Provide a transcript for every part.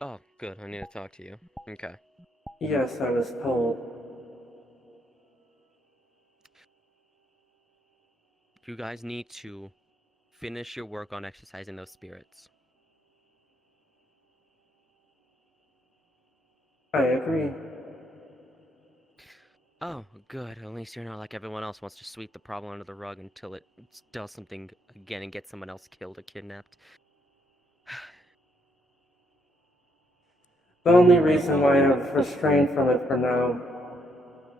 Oh, good. I need to talk to you. Okay. Yes, I was told. You guys need to finish your work on exercising those spirits. I agree. Oh, good. At least you're not like everyone else wants to sweep the problem under the rug until it does something again and gets someone else killed or kidnapped. The only reason why I've restrained from it for now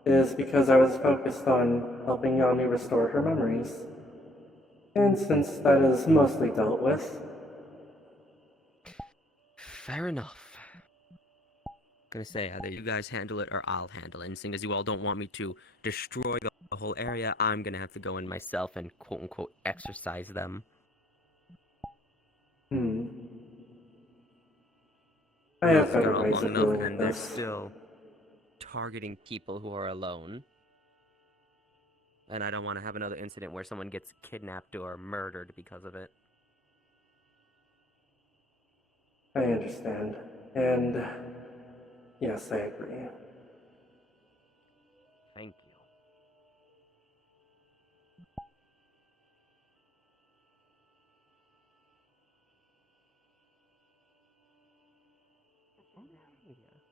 is because I was focused on helping Yami restore her memories. And since that is mostly dealt with, Fair enough. Gonna say either you guys handle it or I'll handle it. And seeing as you all don't want me to destroy the whole area, I'm gonna have to go in myself and quote unquote exercise them. hmm, I Unless have it's better gone on ways long of enough dealing and with they're this. still targeting people who are alone. And I don't want to have another incident where someone gets kidnapped or murdered because of it. I understand. And yes, I agree. Thank you.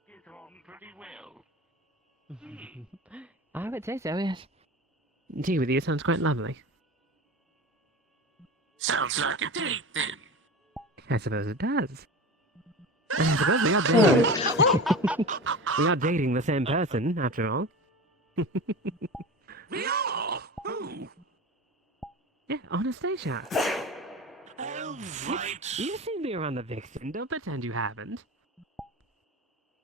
Get on pretty well. Yeah. I would say so, yes. Tea with you sounds quite lovely. Sounds like a date then. I suppose it does. And I suppose we are dating. Right. We are dating the same person, after all. We are? Who? Yeah, Anastasia. Oh, You, right. you've seen me around the Vixen. Don't pretend you haven't.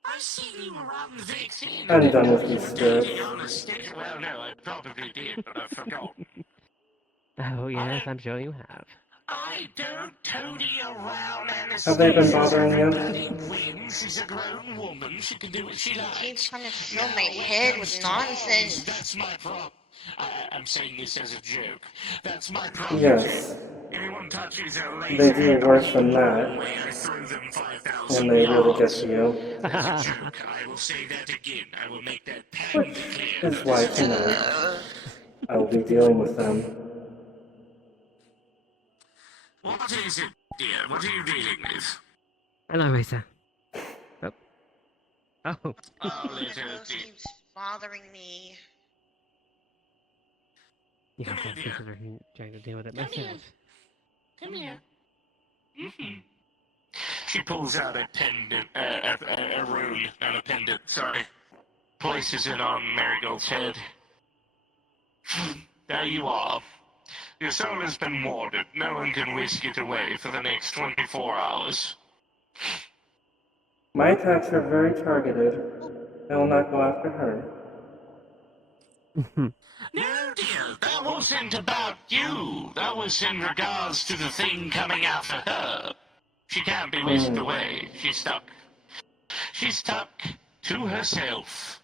I've seen you around the Vixen. I I'm didn't done know with you these were spirits. dating Anastasia. Well, no, I probably did, but I've forgotten. Oh, yes, I, I'm sure you have. I don't toady around Have they been Anastasia's bothering every you? bloody whim. She's a grown woman. She can do what she You keep likes. trying to fill Now, my when it head comes with to arms, nonsense. that's my problem. I'm saying this as a joke. That's my property. Yes, Anyone touches a they laser do hand or worse heat than runway, that I throw them when 5,000 they really get yards. to you. As a joke, I will say that again. I will make that Which patently clear. is why Notice it. tonight Uh, I will be dealing with them. What is it, dear? What are you dealing with? Hello, Risa. Oh. Oh. Oh, the little ghost dear. keeps bothering me. Yeah, Come I here, was dear. considering trying to deal with it Come here. myself. Come here. Mm-hmm. She pulls out a pendant, a rune, not a pendant, sorry. Places it on Marigold's head. There you are. Your soul has been warded. No one can whisk it away for the next 24 hours. My attacks are very targeted. I will not go after her. No, dear, that wasn't about you. That was in regards to the thing coming after her. She can't be whisked Hmm. away. She's stuck. She's stuck to herself.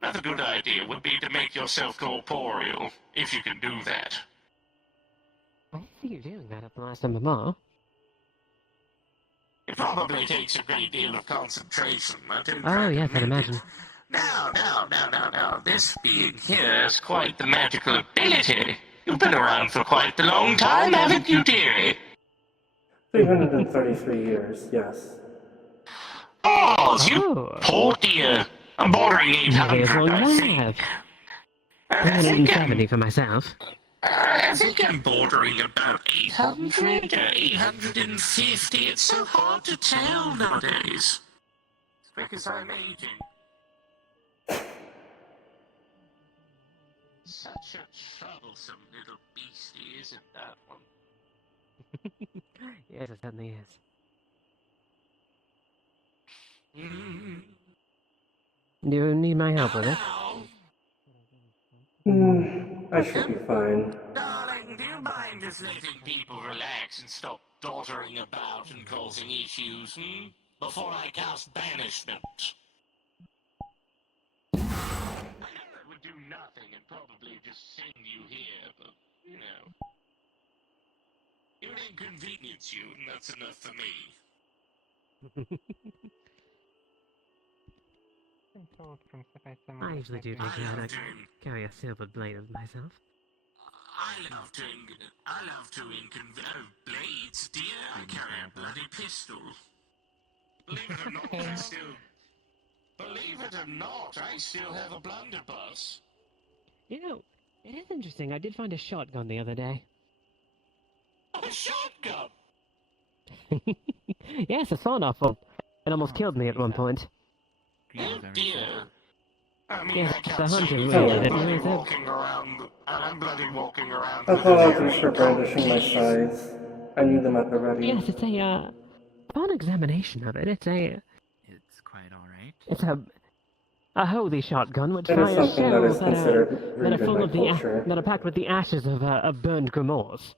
Another good idea would be to make yourself corporeal, if you can do that. I see you doing that at the last time of. It probably takes a great deal of concentration. I don't Oh, try to yes, I'd mimic it. imagine. Now. This being here has quite the magical ability. You've been around for quite the long time, haven't you, dearie? 333 years, yes. Oh, you Oh, poor dear. I'm bordering nearly as 800, long as I I think. have. I think 370 I'm... for myself. I think I'm bordering about 800 or 850. It's so hard to tell nowadays. It's because I'm aging. Such a troublesome little beastie, isn't that one? Yes, it certainly is. Mm. Do you need my help with it? Now, I should be fine. darling, do you mind just letting people relax and stop doddering about and causing issues, before I cast banishment. I know that would do nothing and probably just send you here, but, it would inconvenience you, and that's enough for me. I usually do take care to carry a silver blade of myself. I love doing blades, dear. I carry a bloody pistol. Believe it or not, I still have a blunderbuss. You know, it is interesting. I did find a shotgun the other day. A shotgun! Yes, a sawn-off one. It almost killed me at one point. Oh dear. I mean, Yes, I can't the say hunter anything. really I'm did. bloody Really walking around, and I'm bloody walking around with Apologies for a brandishing my keys. sides. I need them at the ready. Yes, it's upon examination of it, It's quite alright. it's a holy shotgun which It is fires something that is shells considered that are rude in full my of culture. that are packed with the ashes of burned grimoires.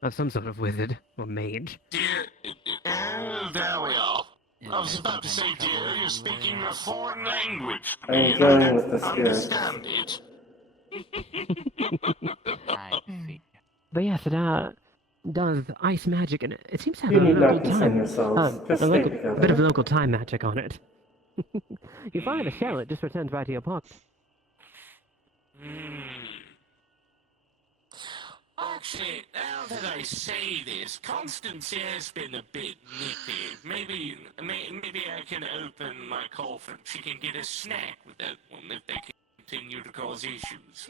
Of some sort of wizard or mage. Dear, there we are. I was about to say, dear, you're speaking a foreign language. I am dealing with the spirits. Understand it. I see. But yes, it does ice magic, and it seems to have You a need not local concern time, yourselves. Just stay a bit together. of local time magic on it. You fire the shell, it just returns right to your pocket. Actually, now that I say this, Constance has been a bit nippy. Maybe I can open my coffin. She can get a snack with that one if they continue to cause issues.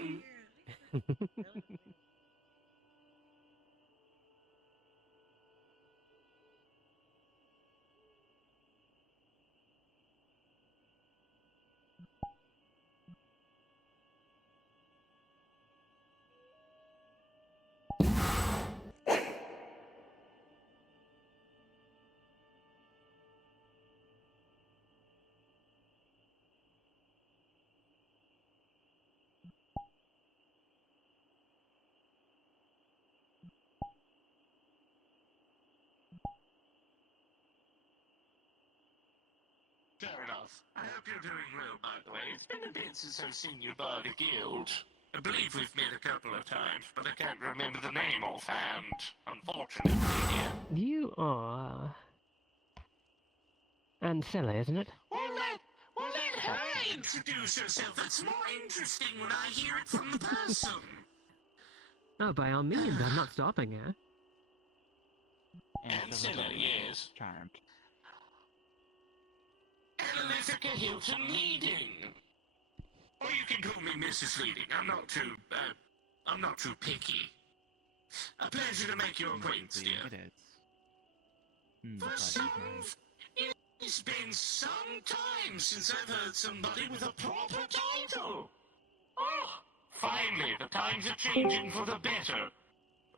Fair enough. I hope you're doing well, by the way. It's been a bit since I've seen you by the guild. I believe we've met a couple of times, but I can't remember the name offhand. Unfortunately, dear. You are... Ancilla, isn't it? Well, let her introduce herself. It's more interesting when I hear it from the person. Oh, by all means, I'm not stopping her. Ancilla, yes. Charmed. Analytica Hilton Leading. Or you can call me Mrs. Leading. I'm not too picky. A pleasure to make your acquaintance, dear. It is. It's been some time since I've heard somebody with a proper title. Oh, finally, the times are changing for the better.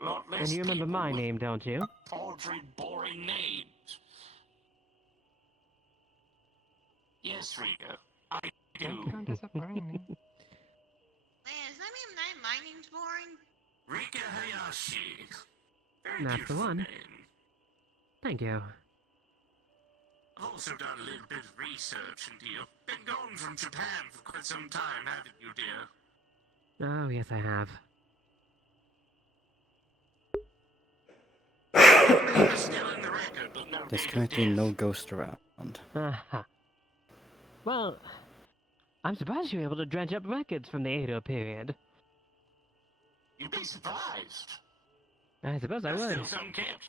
A lot less And you remember people my with name, don't you? tawdry, boring names. Yes, Rika, I do. Disappointing. Liz, my name's boring. Rika Hayashi. Very That's the beautiful one. name. Thank you. I've also done a little bit of research into you. Been gone from Japan for quite some time, haven't you, dear? Oh, yes, I have. Still in the record, but no Disconnecting, no ghost around. Aha. Well, I'm surprised you were able to dredge up records from the Edo period. You'd be surprised. I suppose I There's would. still some kept.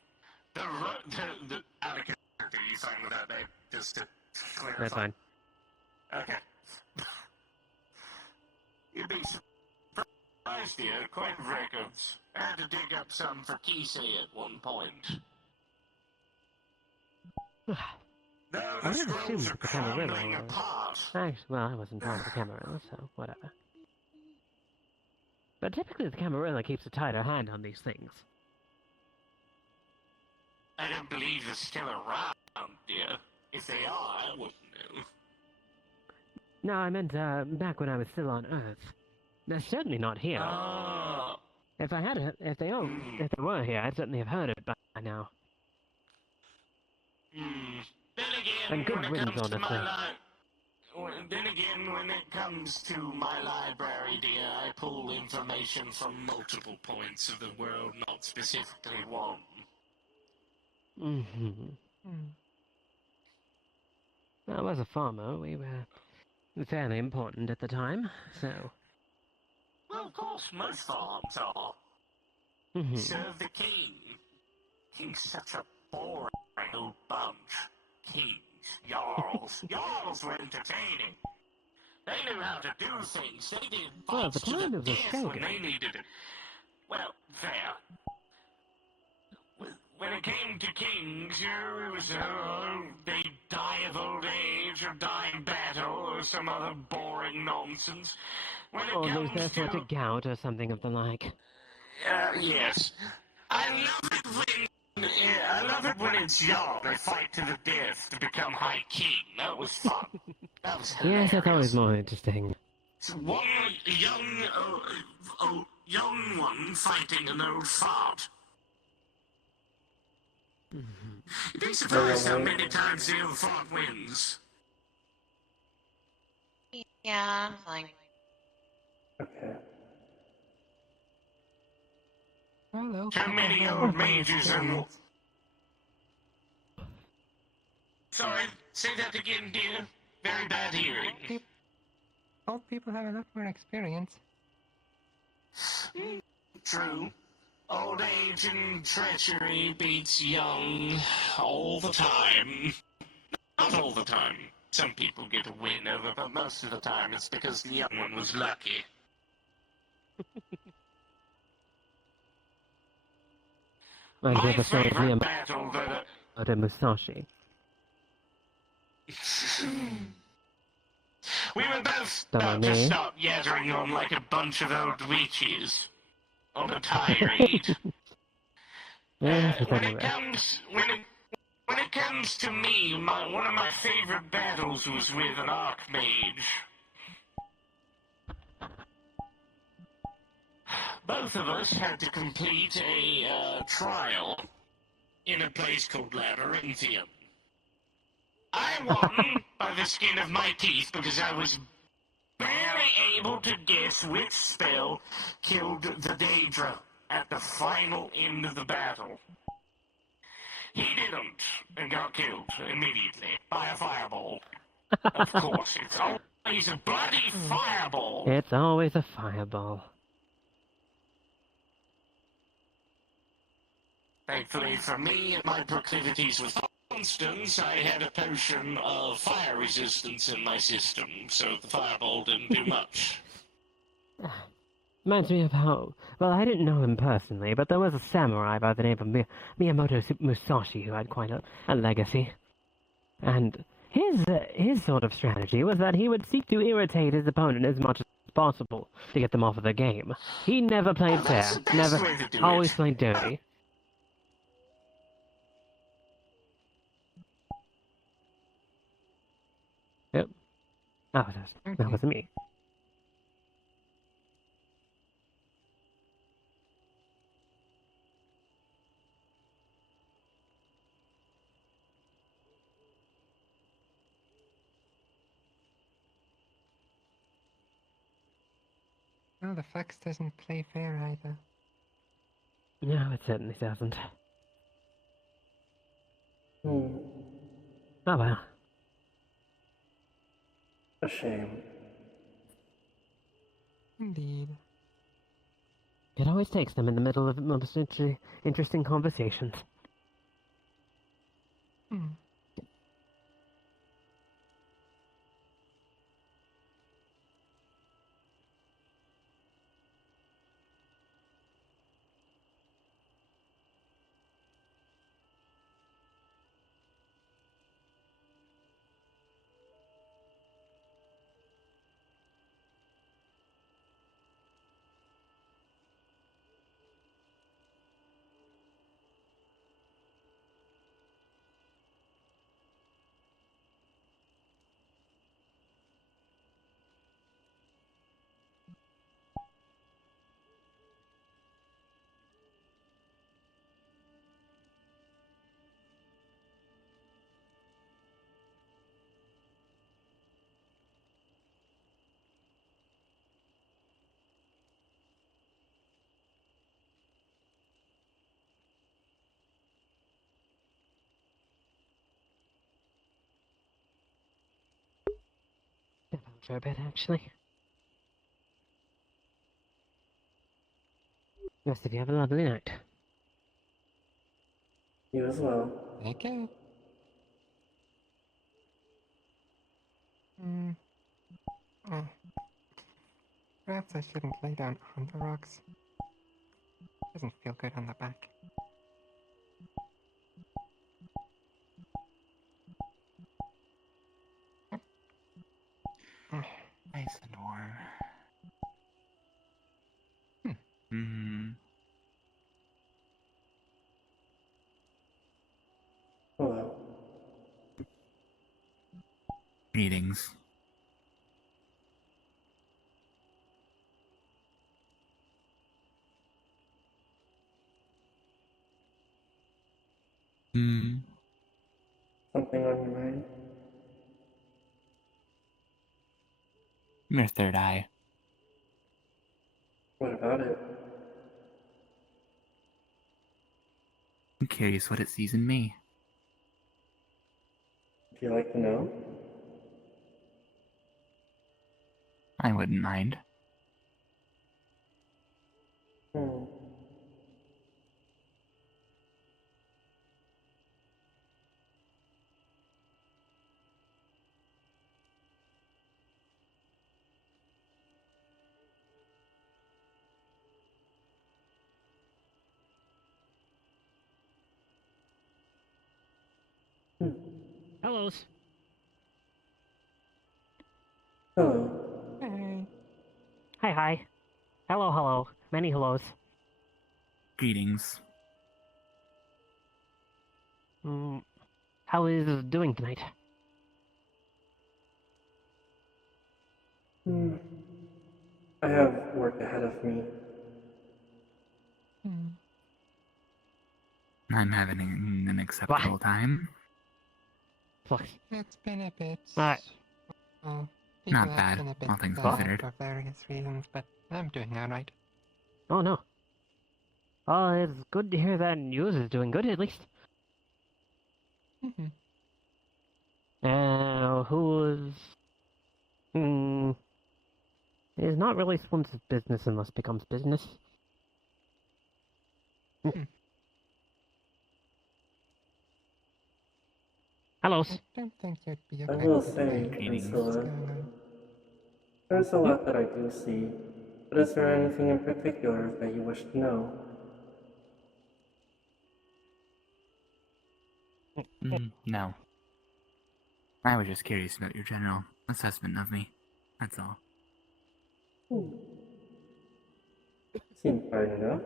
The out of character, you fine with that, babe? Just to clarify. That's fine. Okay. You'd be surprised, dear. Quite records. I had to dig up some for Kisei at one point. No, I the would have assumed scrolls that are the Camarilla crumbling were... apart. Actually, well, I wasn't part of the Camarilla, so whatever. But typically the Camarilla keeps a tighter hand on these things. I don't believe they're still around, dear. If they are, I wouldn't know. No, I meant, back when I was still on Earth. They're certainly not here. Ah. If they were here, I'd certainly have heard it by now. Then again, And good when it riddance, comes to honestly. when it comes to my library, dear, I pull information from multiple points of the world, not specifically one. Mm-hmm. I was a farmer. We were fairly important at the time, so. Well, of course, most farms are. Mhm. Serve the king. King's such a boring old bunch. Kings, jarls. Jarls were entertaining. They knew how to do things. They did Well, at fights the to the time, it was a death when shogun. they needed it. Well, fair. When it came to kings, it was, they die of old age, or die in battle, or some other boring nonsense. When it Or lose comes their foot to to... gout or something of the like. Yes. I love it when... I love it when it's young. They fight to the death to become High King. That was fun. That was hilarious. Yes, that's always more interesting. It's one young one fighting an old fart. You'd be surprised how many times the old fart wins. Yeah, I'm fine. Okay. Hello. Too many old mages and... Sorry, say that again, dear. Very bad hearing. Old people have a lot more experience. True. Old age and treachery beats young all the time. Not all the time. Some people get a win over, but most of the time it's because the young one was lucky. Like the My episode of favorite battle that... Miyamoto Musashi. We were both Don't about mind to me. stop yattering on like a bunch of old witches on a tirade. Yes, but When anyway. it comes to me, one of my favorite battles was with an archmage. Both of us had to complete a trial in a place called Labyrinthium. I won by the skin of my teeth because I was barely able to guess which spell killed the Daedra at the final end of the battle. He didn't, and got killed immediately by a fireball. Of course, it's always a bloody fireball. It's always a fireball. Thankfully for me and my proclivities with Constance, I had a potion of fire resistance in my system, so the fireball didn't do much. Reminds me of how... Well, I didn't know him personally, but there was a samurai by the name of Miyamoto Musashi who had quite a legacy. And his sort of strategy was that he would seek to irritate his opponent as much as possible to get them off of the game. He never played Oh, fair. that's the best Never... way to do Always it. played dirty. Yep. Oh, that was me. Well, the fox doesn't play fair either. No, it certainly doesn't. Hmm. Oh well. A shame. Indeed. It always takes them in the middle of most interesting conversations. Hmm. for a bit, actually. Rest of you have a lovely night. You as well. Take care. Hmm. Oh. Perhaps I shouldn't lay down on the rocks. Doesn't feel good on the back. Nice and warm. Hmm. Hmm. Hello. Greetings. Hmm. Something on your mind? Your third eye. What about it? I'm curious what it sees in me. Would you like to know? I wouldn't mind. Hmm. Hmm. Hellos. Hello. Hey. Hi, hi. Hello, hello. Many hellos. Greetings. How is it doing tonight? Hmm. I have work ahead of me. Hmm. I'm having an acceptable time. Flux. It's been a bit. Alright. Well, people Not have bad, been a bit all things bad considered. for various reasons, but I'm doing alright. Oh no. Oh, it's good to hear that yours is doing good, at least. Mm-hmm. Who's... Hmm... It's not really someone's business unless it becomes business. Hellos. I don't think you'd be I will affected by say, Greetings. what's Priscilla, going on. there's a lot that I do see, but is there anything in particular that you wish to know? No. I was just curious about your general assessment of me. That's all. Hmm. Seems fine enough.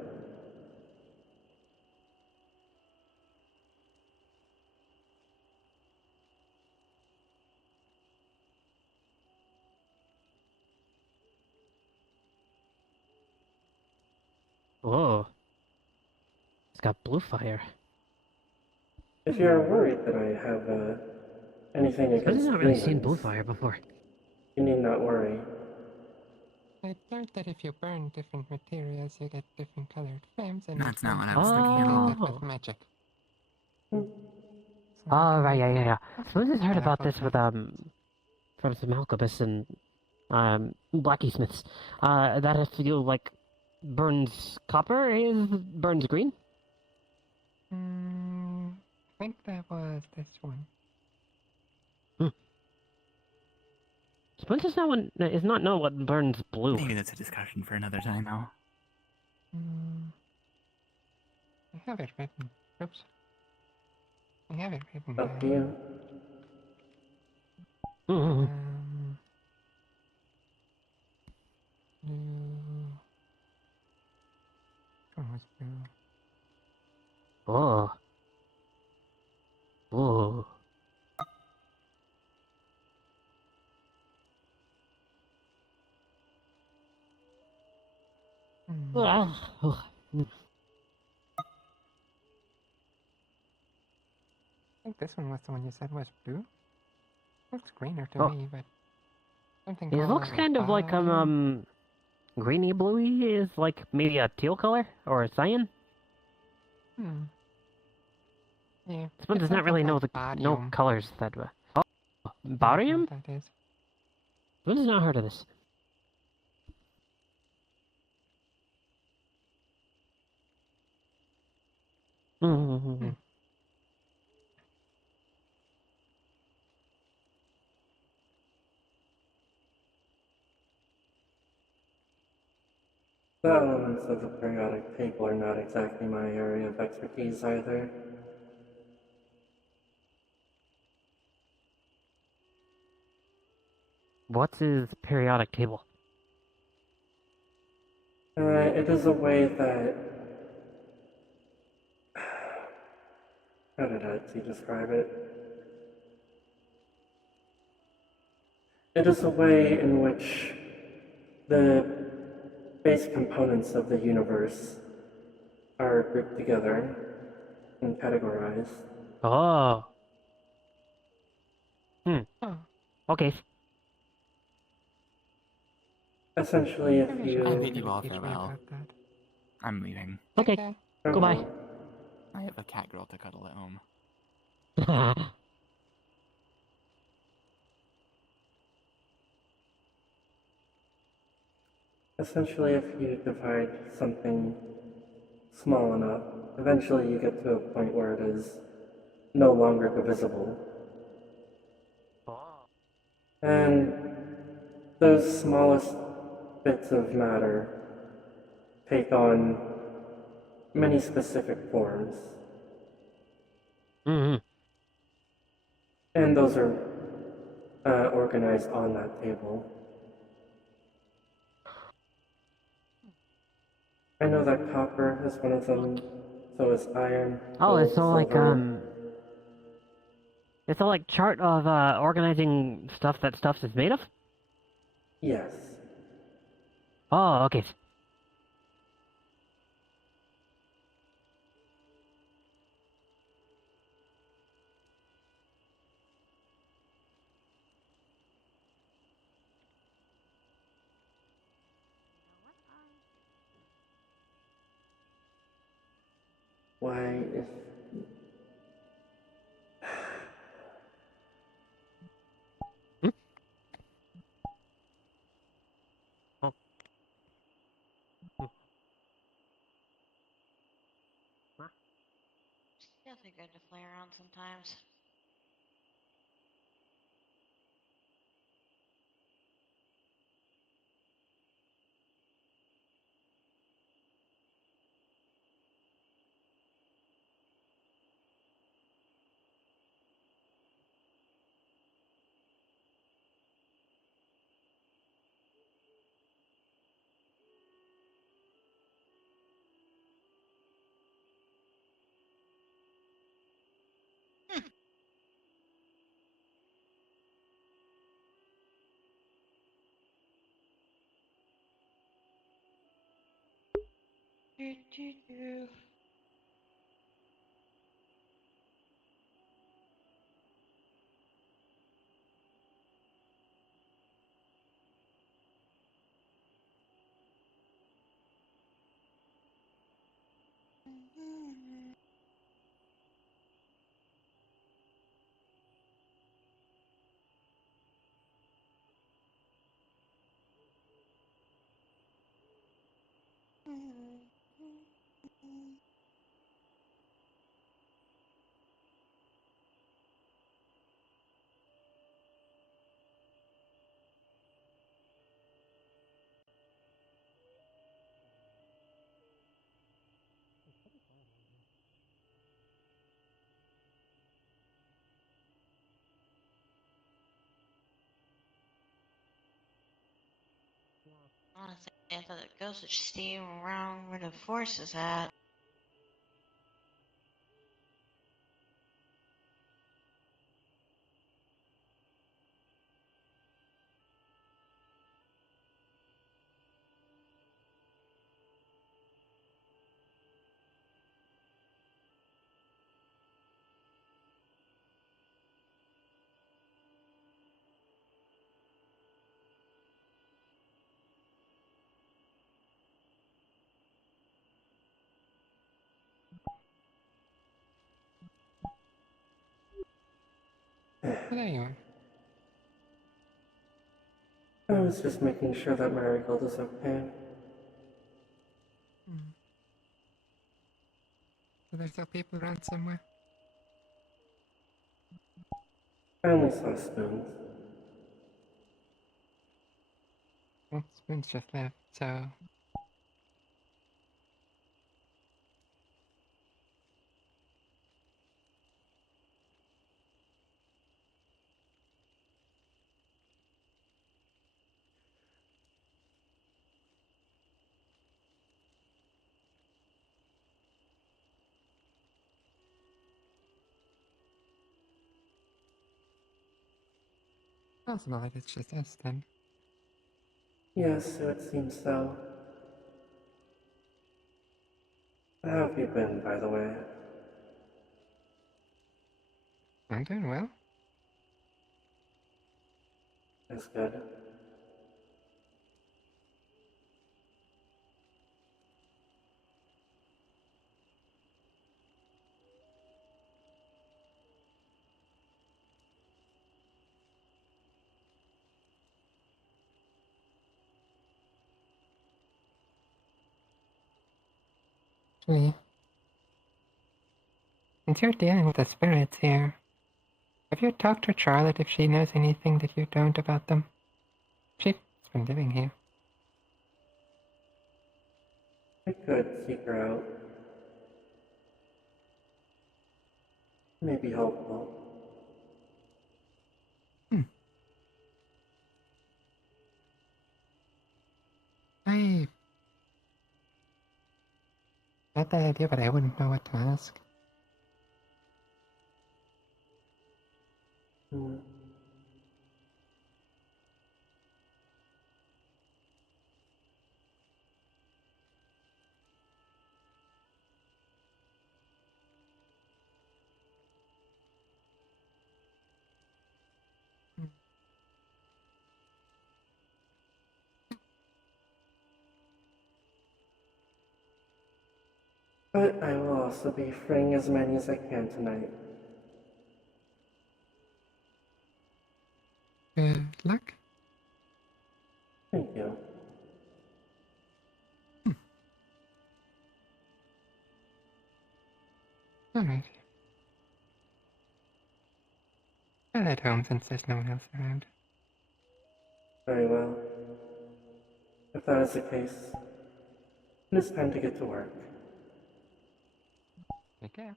Whoa. It's got blue fire. If you're worried that I have anything I've against not really seen humans, blue fire before. you need not worry. I learned that if you burn different materials, you get different colored flames, and That's you not can't what I was thinking at all. manipulate that with Oh. magic. Hmm. So Oh, you right, gotta yeah. be Suppose I've heard about careful this with, from some alchemists and, blacksmiths. That if you, like, burns copper, burns green? I think that was this one. Suppose it's not one, is not know what burns blue. Maybe that's a discussion for another time, though. I have it written. Oops. I have it written Up to down. you. Mm-hmm. Blue. What was blue? Oh. Oh. Oh. I think this one was the one you said was blue. Looks greener to Oh. me, but something It called looks kind of like, greeny bluey is like maybe a teal color or a cyan. Yeah. Suppose It's does not something really know called no barium. colors that way. Oh, I don't know barium? what that is. What has not heard of this? Mm-hmm. The elements of the periodic table are not exactly my area of expertise either. What's his periodic table? It is a way that... How did Etsy describe it? It is a way in which the base components of the universe are grouped together and categorized. Oh. Oh, Okay. Essentially, if maybe I you... should I have bid you you all teach me farewell. about that. I'm leaving. Okay. Goodbye. Oh, I have a cat girl to cuddle at home. essentially, if you divide something small enough, eventually you get to a point where it is no longer divisible. And those smallest bits of matter take on many specific forms. Mm-hmm. And those are organized on that table. I know that copper is one of them, so is iron, Oh, gold, it's all like, silver. it's all like chart of, organizing stuff that stuff is made of? Yes. Oh, okay. Why is... Hmm? Feels good to play around sometimes. Do, do, do. Honestly, I thought the ghost would stay around where the force is at. Oh, there you are. I was just making sure that Marigold is okay. So there's still people around somewhere? I only saw Spoons. Well, Spoon's just left, so... Possible that it's just us then. Yes, it seems so. How have you been, by the way? I'm doing well. That's good. Actually, since you're dealing with the spirits here, have you talked to Charlotte if she knows anything that you don't about them? She's been living here. I could seek her out. Maybe helpful. I got that idea, but I wouldn't know what to ask. Hmm. But I will also be freeing as many as I can tonight. Good luck. Thank you. Alright. I'll head home since there's no one else around. Very well. If that is the case, it is time to get to work. Take care.